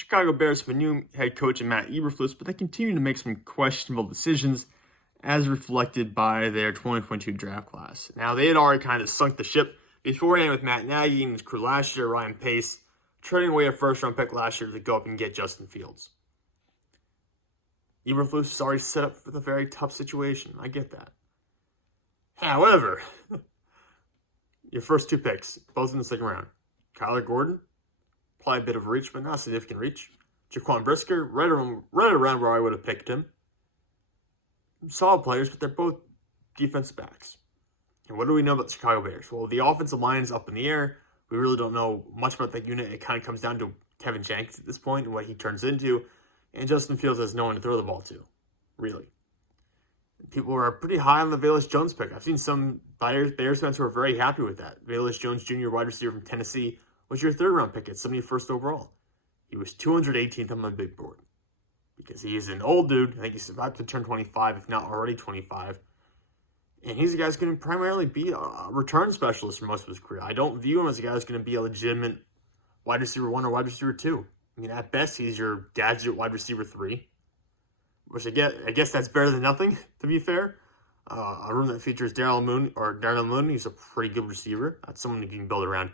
Chicago Bears have a new head coach in Matt Eberflus, but they continue to make some questionable decisions as reflected by their 2022 draft class. Now, they had already kind of sunk the ship beforehand with Matt Nagy and his crew last year, Ryan Pace, trading away a first-round pick last year to go up and get Justin Fields. Eberflus is already set up for a very tough situation. I get that. However, your first two picks, both in the second round. Kyler Gordon, probably a bit of a reach, but not a significant reach. Jaquan Brisker, right around where I would have picked him. Solid players, but they're both defensive backs. And what do we know about the Chicago Bears? Well, the offensive line is up in the air. We really don't know much about that unit. It kind of comes down to Kevin Jenks at this point and what he turns into. And Justin Fields has no one to throw the ball to, really. People are pretty high on the Velus Jones pick. I've seen some Bears fans who are very happy with that. Velus Jones Jr., wide receiver from Tennessee, was your third-round pick at 71st overall. He was 218th on my big board because he is an old dude. I think he's about to turn 25, if not already 25. And he's a guy who's going to primarily be a return specialist for most of his career. I don't view him as a guy who's going to be a legitimate wide receiver 1 or wide receiver 2. I mean, at best, he's your gadget wide receiver 3, which I guess that's better than nothing, to be fair. A room that features Darnell Mooney, he's a pretty good receiver. That's someone you can build around.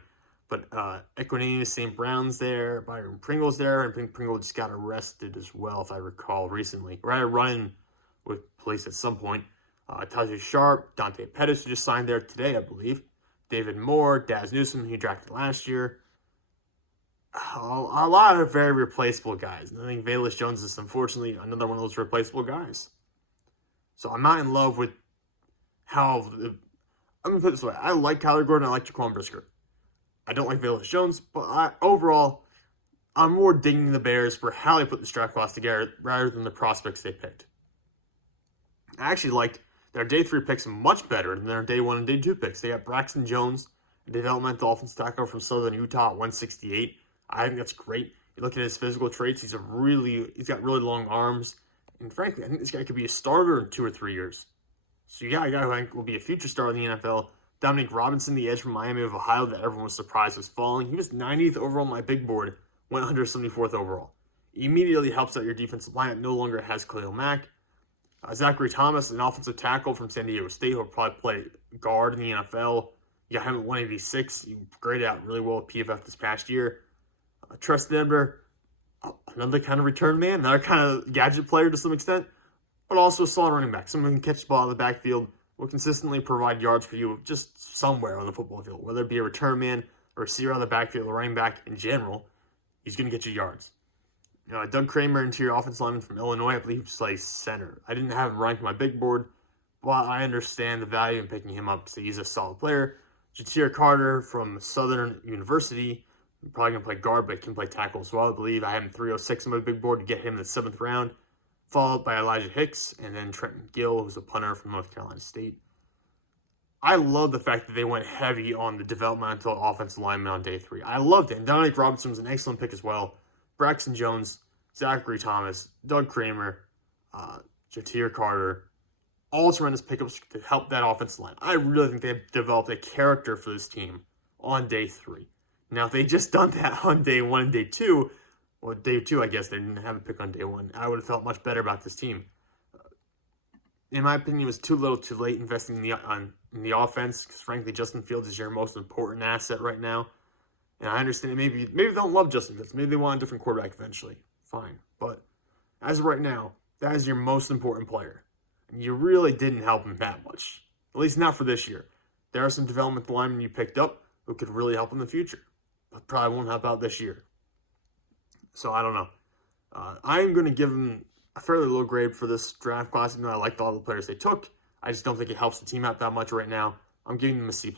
But Equanimeous St. Brown's there, Byron Pringle's there, and I think Pringle just got arrested as well, if I recall, recently. Or had a run with police at some point. Tajay Sharp, Dante Pettis, who just signed there today, I believe. David Moore, Daz Newsome, he drafted last year. A lot of very replaceable guys. And I think Velus Jones is unfortunately another one of those replaceable guys. So I'm not in love with how... I'm going to put it this way. I like Kyler Gordon. I like Jaquan Brisker. I don't like Velus Jones. But overall, I'm more digging the Bears for how they put the draft class together rather than the prospects they picked. I actually liked their day 3 picks much better than their day 1 and day 2 picks. They got Braxton Jones, a developmental offensive tackle from Southern Utah at 168. I think that's great. You look at his physical traits, he's got really long arms. And frankly, I think this guy could be a starter in 2 or 3 years. So you got a guy who I think will be a future star in the NFL. Dominic Robinson, the edge from Miami of Ohio that everyone was surprised was falling. He was 90th overall on my big board, went 174th overall. He immediately helps out your defensive lineup. No longer has Khalil Mack. Zachary Thomas, an offensive tackle from San Diego State, who will probably play guard in the NFL. You got him at 186. He graded out really well at PFF this past year. Treston Edler, another kind of return man, another kind of gadget player to some extent, but also a solid running back. Someone who can catch the ball in the backfield, will consistently provide yards for you just somewhere on the football field, whether it be a return man, a receiver on the backfield, a running back in general, he's going to get you yards. Doug Kramer, interior offensive lineman from Illinois, I believe he plays center. I didn't have him ranked on my big board, but I understand the value in picking him up because he's a solid player. Ja'Tyre Carter from Southern University, probably going to play guard, but can play tackle as well, I believe. I have him 306 on my big board to get him in the 7th round, followed by Elijah Hicks, and then Trenton Gill, who's a punter from North Carolina State. I love the fact that they went heavy on the developmental offensive lineman on day 3. I loved it. And Dominic Robinson was an excellent pick as well. Braxton Jones, Zachary Thomas, Doug Kramer, Ja'Tyre Carter, all tremendous pickups to help that offensive line. I really think they've developed a character for this team on day 3. Now, if they just done that on day 1 and day 2, well, day 2, I guess they didn't have a pick on day 1, I would have felt much better about this team. In my opinion, it was too little too late investing in the offense because, frankly, Justin Fields is your most important asset right now. And I understand maybe they don't love Justin Fields. Maybe they want a different quarterback eventually. Fine. But as of right now, that is your most important player. And you really didn't help him that much. At least not for this year. There are some developmental linemen you picked up who could really help in the future. But probably won't help out this year. So I don't know. I'm going to give him a fairly low grade for this draft class. Even though I liked all the players they took, I just don't think it helps the team out that much right now. I'm giving them a C+.